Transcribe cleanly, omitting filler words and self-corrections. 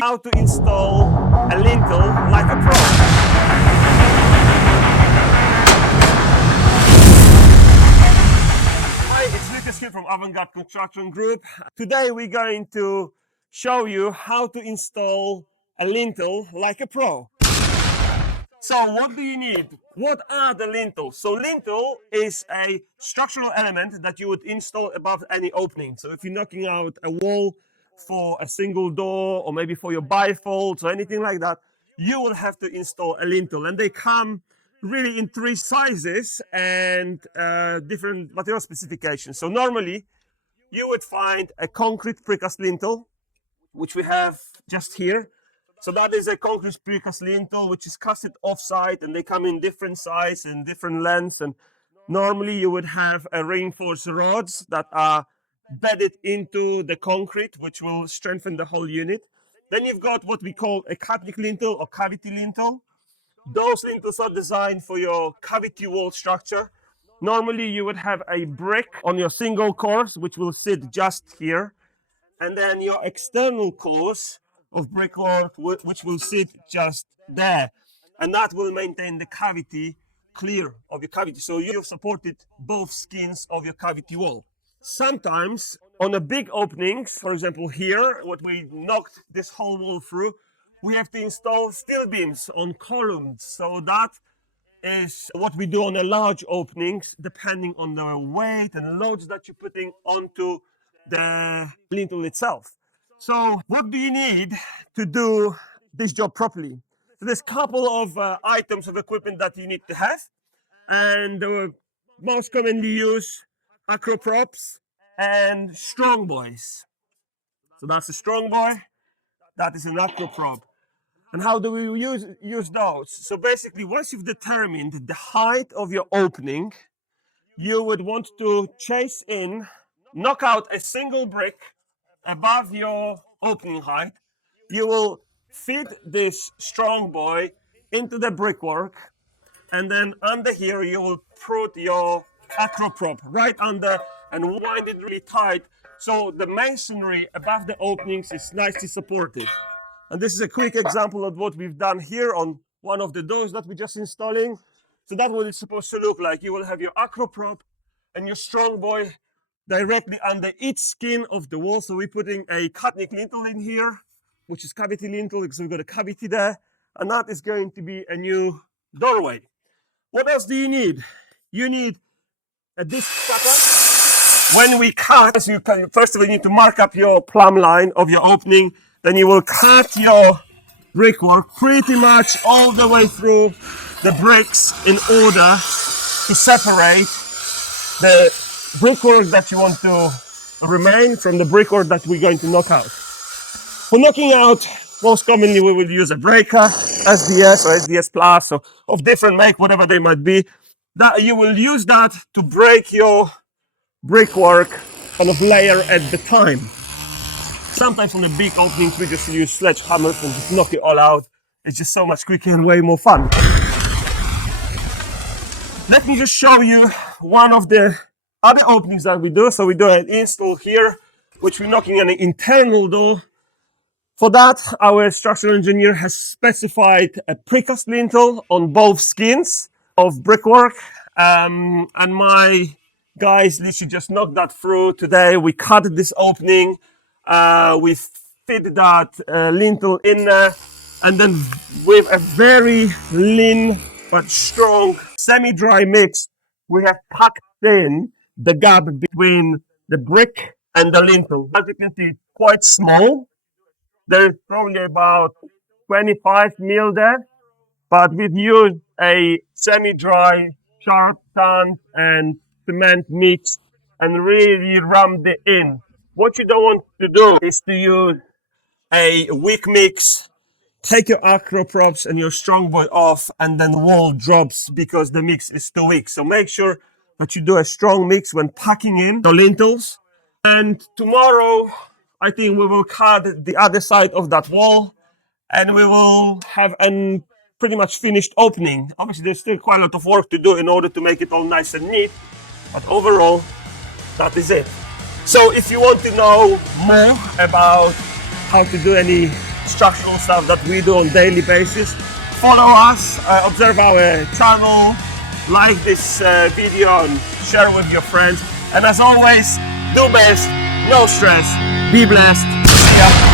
How to install a lintel like a pro. Hi, it's Lucas here from Avant-Garde Construction Group. Today we're going to show you how to install a lintel like a pro. So what do you need? What are the lintels? So lintel is a structural element that you would install above any opening. So if you're knocking out a wall for a single door or maybe for your bifolds or anything like that, you will have to install a lintel. And they come really in three sizes and different material specifications. So normally you would find a concrete precast lintel, which we have just here. So that is a concrete precast lintel, which is casted off-site, and they come in different size and different lengths. And normally you would have a reinforced rods that are bedded into the concrete, which will strengthen the whole unit. Then you've got what we call a cutting lintel or cavity lintel. Those lintels are designed for your cavity wall structure. Normally you would have a brick on your single course, which will sit just here. And then your external course of brickwork, which will sit just there, and that will maintain the cavity clear of your cavity, so you've supported both skins of your cavity wall. Sometimes on the big openings, for example here, what we knocked this whole wall through, we have to install steel beams on columns. So that is what we do on the large openings, depending on the weight and loads that you're putting onto the lintel itself. So what do you need to do this job properly? So there's a couple of items of equipment that you need to have, and the most commonly used acro props and strong boys. So that's a strong boy, that is an acro prop. And how do we use those? So basically, once you've determined the height of your opening, you would want to chase in, knock out a single brick above your opening height. You will feed this strong boy into the brickwork, and then under here you will put your acro prop right under and wind it really tight, so the masonry above the openings is nicely supported. And this is a quick example of what we've done here on one of the doors that we're just installing. So that's what it's supposed to look like. You will have your acro prop and your strong boy directly under each skin of the wall. So we're putting a cutting lintel in here, which is cavity lintel, because we've got a cavity there, and that is going to be a new doorway. What else do you need? You need a disc cutter. When we cut, first of all, you need to mark up your plumb line of your opening. Then you will cut your brickwork pretty much all the way through the bricks in order to separate the brickwork that you want to remain from the brickwork that we're going to knock out. For knocking out, most commonly we will use a breaker, SDS or SDS Plus, or of different make, whatever they might be. That you will use that to break your brickwork kind of layer at the time. Sometimes on the big openings we just use sledgehammers and just knock it all out. It's just so much quicker and way more fun. Let me just show you one of the other openings that we do. So we do an install here, which we're knocking on an internal door. For that, our structural engineer has specified a precast lintel on both skins of brickwork. And my guys literally just knocked that through today. We cut this opening, we fit that lintel in there, and then with a very lean but strong semi-dry mix, we have packed in the gap between the brick and the lintel. As you can see, it's quite small. There's probably about 25 mil there, but we've used a semi-dry sharp sand and cement mix and really rammed it in. What you don't want to do is to use a weak mix, take your acro props and your strong boy off, and then the wall drops because the mix is too weak. So make sure that you do a strong mix when packing in the lintels. And tomorrow, I think we will cut the other side of that wall, and we will have a pretty much finished opening. Obviously, there's still quite a lot of work to do in order to make it all nice and neat, but overall, that is it. So if you want to know more about how to do any structural stuff that we do on daily basis. Follow us, observe our channel, like this video and share with your friends. And as always, do best, no stress, be blessed. See ya.